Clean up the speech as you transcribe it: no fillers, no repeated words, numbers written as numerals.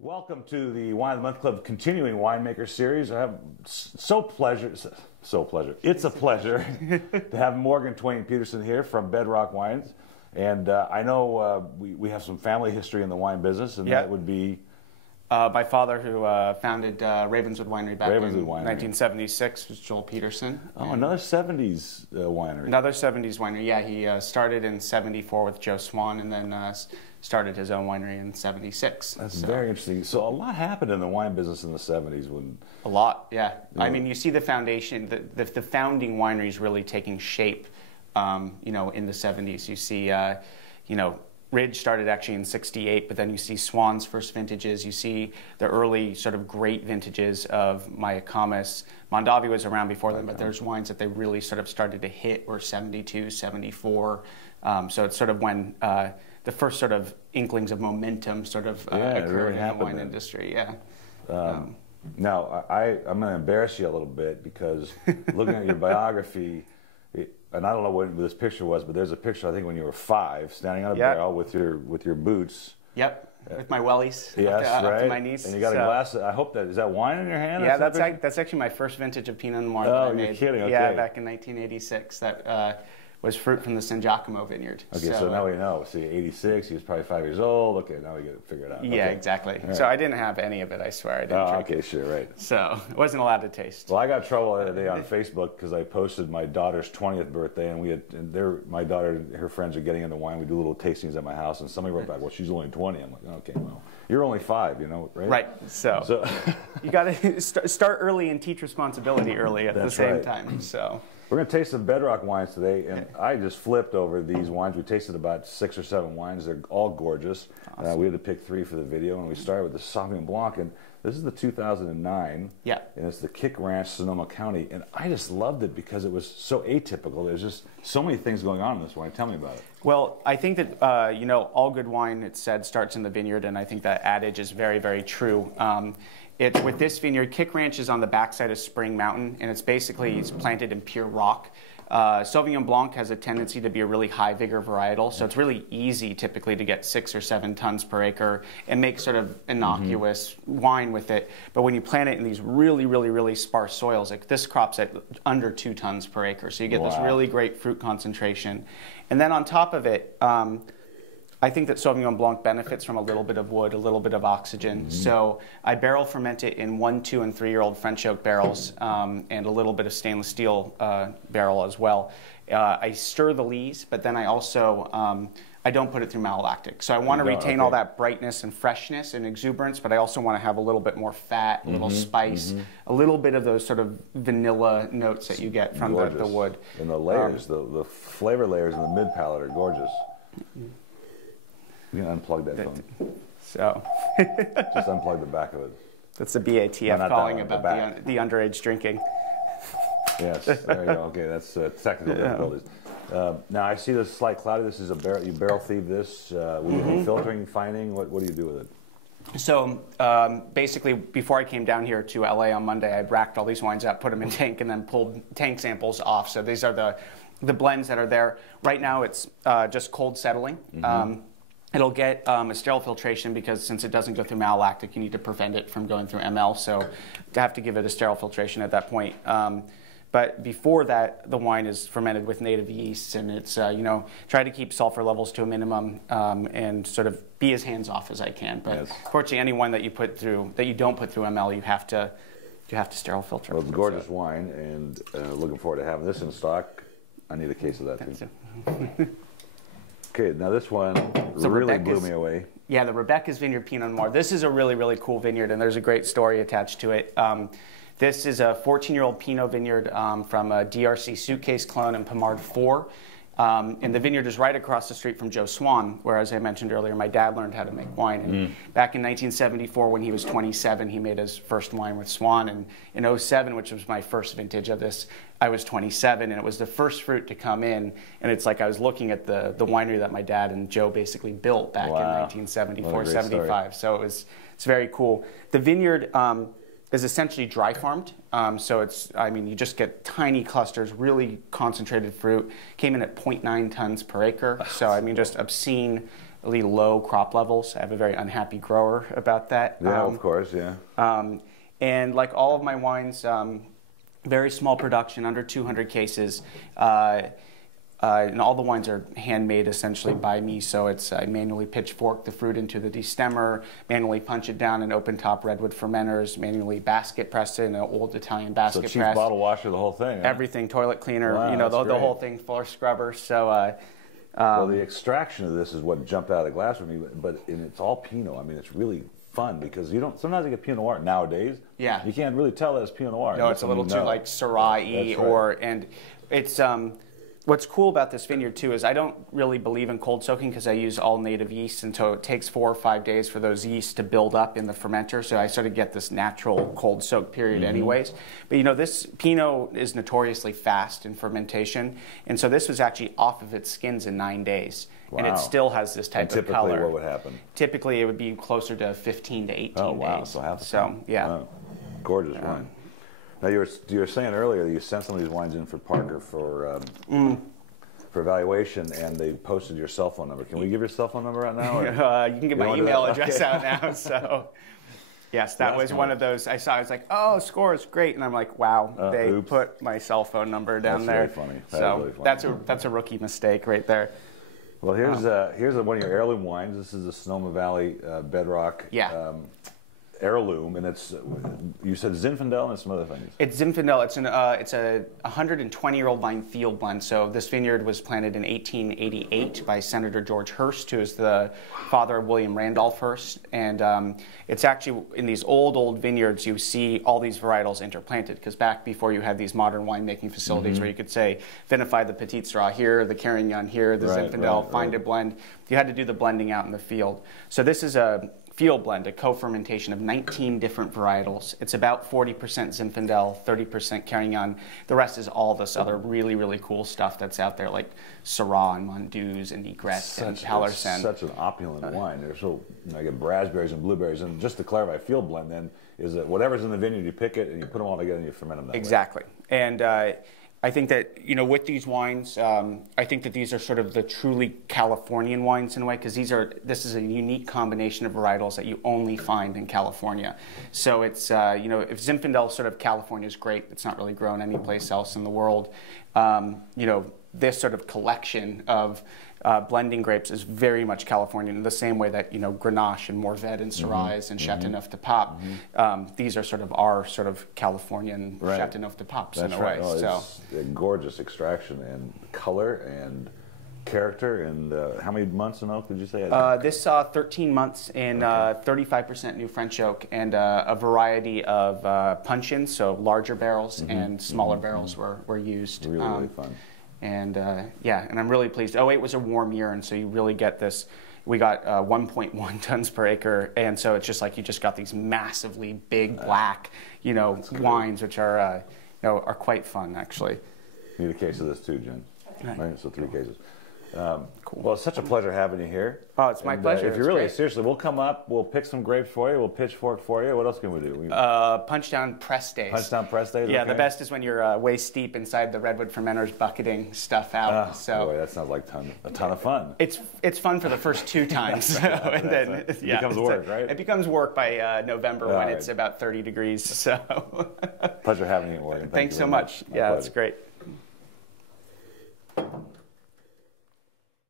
Welcome to the Wine of the Month Club continuing winemaker series. I have it's a pleasure to have Morgan Twain-Peterson here from Bedrock Wines. And I know we have some family history in the wine business, and that would be... my father, who founded Ravenswood Winery back in 1976, was Joel Peterson. Oh, another 70s winery. Another 70s winery, yeah. He started in 74 with Joe Swan, and then started his own winery in 76. That's very interesting. So a lot happened in the wine business in the 70s. A lot, yeah. I mean, you see the foundation, the founding wineries really taking shape, you know, in the 70s. You see, you know, Ridge started actually in 68, but then you see Swan's first vintages. You see the early sort of great vintages of Mayacamas. Mondavi was around before them, but there's wines that they really sort of started to hit were 72, 74. So it's sort of when the first sort of inklings of momentum sort of occurred in the wine industry. Yeah. Now, I'm going to embarrass you a little bit because looking at your biography, and I don't know what this picture was, but there's a picture I think when you were 5, standing on a barrel with your boots. Yep, with my wellies. Yes, up to my knees. And you got a glass. I hope is that wine in your hand? Yeah, that's actually my first vintage of Pinot Noir that I made. You're kidding? Okay. Yeah, back in 1986. That was fruit from the San Giacomo vineyard. Okay, so now we know. See, 86, he was probably 5 years old. Okay, now we get it figured out. Yeah, exactly. Right. So I didn't have any of it, I swear. I didn't drink okay, sure, right. So I wasn't allowed to taste. Well, I got trouble the other day on Facebook because I posted my daughter's 20th birthday, and my daughter and her friends are getting into wine. We do little tastings at my house, and somebody wrote back, well, she's only 20. I'm like, okay, well, you're only 5, you know, right? Right. So you got to start early and teach responsibility early at the same time. So. We're going to taste some Bedrock wines today, and I just flipped over these wines. We tasted about 6 or 7 wines. They're all gorgeous. Awesome. We had to pick 3 for the video, and we started with the Sauvignon Blanc, and this is the 2009. Yeah. And it's the Kick Ranch, Sonoma County, and I just loved it because it was so atypical. There's just so many things going on in this wine. Tell me about it. Well, I think that, you know, all good wine, it's said, starts in the vineyard, and I think that adage is very, very true. With this vineyard, Kick Ranch is on the backside of Spring Mountain, and it's planted in pure rock. Sauvignon Blanc has a tendency to be a really high vigor varietal, so it's really easy typically to get 6 or 7 tons per acre and make sort of innocuous wine with it. But when you plant it in these really, really, really sparse soils, like this crop's at under 2 tons per acre, so you get this really great fruit concentration. And then on top of it, I think that Sauvignon Blanc benefits from a little bit of wood, a little bit of oxygen. So I barrel ferment it in 1-, 2-, and 3-year-old French oak barrels and a little bit of stainless steel barrel as well. I stir the lees, but then I also, I don't put it through malolactic. So I want to retain all that brightness and freshness and exuberance, but I also want to have a little bit more fat, a little spice, a little bit of those sort of vanilla notes that you get from the wood. And the layers, the flavor layers in the mid-palate are gorgeous. You can unplug that phone. So. Just unplug the back of it. That's the BATF calling about the underage drinking. Yes, there you go. Okay, that's technical difficulties. Now I see this slight cloudy. This is a barrel. You barrel thieve this. Will you be filtering, fining? What do you do with it? So basically, before I came down here to LA on Monday, I racked all these wines out, put them in tank, and then pulled tank samples off. So these are the blends that are there. Right now, it's just cold settling. It'll get a sterile filtration because since it doesn't go through malolactic, you need to prevent it from going through ML. So to have to give it a sterile filtration at that point. But before that, the wine is fermented with native yeasts, and it's you know, try to keep sulfur levels to a minimum and sort of be as hands off as I can. But fortunately, any wine that you don't put through ML, you have to sterile filter. Well, it's gorgeous wine, and looking forward to having this in stock. I need a case of that too. Okay, now this one really blew me away. Yeah, the Rebecca's Vineyard Pinot Noir. This is a really, really cool vineyard, and there's a great story attached to it. This is a 14-year-old Pinot vineyard from a DRC suitcase clone in Pomard 4. And the vineyard is right across the street from Joe Swan, where, as I mentioned earlier, my dad learned how to make wine. And back in 1974, when he was 27, he made his first wine with Swan. And in 2007, which was my first vintage of this, I was 27, and it was the first fruit to come in. And it's like I was looking at the winery that my dad and Joe basically built back in 1974, 75. So it's very cool. The vineyard is essentially dry farmed. So it's, I mean, you just get tiny clusters, really concentrated fruit. Came in at 0.9 tons per acre. So, I mean, just obscene really low crop levels. I have a very unhappy grower about that. Yeah, of course, yeah. And like all of my wines, very small production, under 200 cases. And all the wines are handmade essentially by me, so it's I manually pitchfork the fruit into the destemmer, manually punch it down in open top redwood fermenters, manually basket press it in an old Italian basket press. So cheap bottle washer, the whole thing. Huh? Everything, toilet cleaner, wow, you know, the whole thing, floor scrubber. So. Well, the extraction of this is what jumped out of the glass for me, but it's all Pinot. I mean, it's really fun because you don't. Sometimes you get Pinot Noir nowadays. Yeah. You can't really tell that it's Pinot Noir. No, it's a little too like Syrah-y, or and it's. What's cool about this vineyard too is I don't really believe in cold soaking because I use all native yeast, and so it takes 4 or 5 days for those yeasts to build up in the fermenter. So I sort of get this natural cold soak period anyways. But you know, this Pinot is notoriously fast in fermentation, and so this was actually off of its skins in 9 days. Wow. And it still has this type of color. Typically, what would happen? Typically, it would be closer to 15 to 18 oh, wow. days. So half the time. Yeah. Wow. Gorgeous wine. Now, you were saying earlier that you sent some of these wines in for Parker for evaluation, and they posted your cell phone number. Can we give your cell phone number out now? You can get my email address out now. So, yes, that was one of those I saw. I was like, oh, scores, great. And I'm like, wow, they put my cell phone number down there. That's really funny. So really funny. that's a rookie mistake right there. Well, here's one of your heirloom wines. This is the Sonoma Valley Bedrock Heirloom, and it's you said Zinfandel and some other things. It's Zinfandel. It's a 120-year-old vine field blend. So this vineyard was planted in 1888 by Senator George Hearst, who is the father of William Randolph Hearst. And it's actually in these old vineyards you see all these varietals interplanted, because back before you had these modern winemaking facilities where you could say vinify the Petit Syrah here, the Carignan here, the Zinfandel, find a blend. You had to do the blending out in the field. So this is a field blend, a co-fermentation of 19 different varietals. It's about 40% Zinfandel, 30% Carignan. The rest is all this other really, really cool stuff that's out there, like Syrah and Mondoux and Egret and Hallersen. Such an opulent wine. There's I get raspberries and blueberries. And just to clarify, field blend then is that whatever's in the vineyard, you pick it and you put them all together and you ferment them that way. Exactly. And I think that, you know, with these wines, I think that these are sort of the truly Californian wines in a way, because this is a unique combination of varietals that you only find in California. So it's, you know, if Zinfandel sort of California is great, it's not really grown anyplace else in the world. You know, this sort of collection of blending grapes is very much Californian, in the same way that, you know, Grenache and Mourvedre and Syrah and Chateauneuf de Pape. These are sort of our sort of Californian Chateauneuf de Papes in a way. Oh, it's a gorgeous extraction and color and character. And how many months in oak did you say? This saw 13 months in 35% new French oak, and a variety of puncheons, so larger barrels and smaller barrels were used. Really fun. And yeah, and I'm really pleased. 08 was a warm year, and so you really get this. We got 1.1 tons per acre, and so it's just like you just got these massively big black, you know, wines, which are, you know, are quite fun actually. Need a case of this too, Jen. Right, so 3 cases. Cool. Well, it's such a pleasure having you here. Oh, it's my pleasure. If you're really seriously, we'll come up, we'll pick some grapes for you, we'll pitchfork for you. What else can we do? Punch down press days. Punch down press days. Yeah, okay. The best is when you're waist deep inside the redwood fermenters, bucketing stuff out. So boy, that sounds like a ton of fun. It's fun for the first 2 times, and then it becomes work, right? It becomes work by November when it's about 30 degrees. So pleasure having you, Morgan. Thanks so much. Yeah, that's great.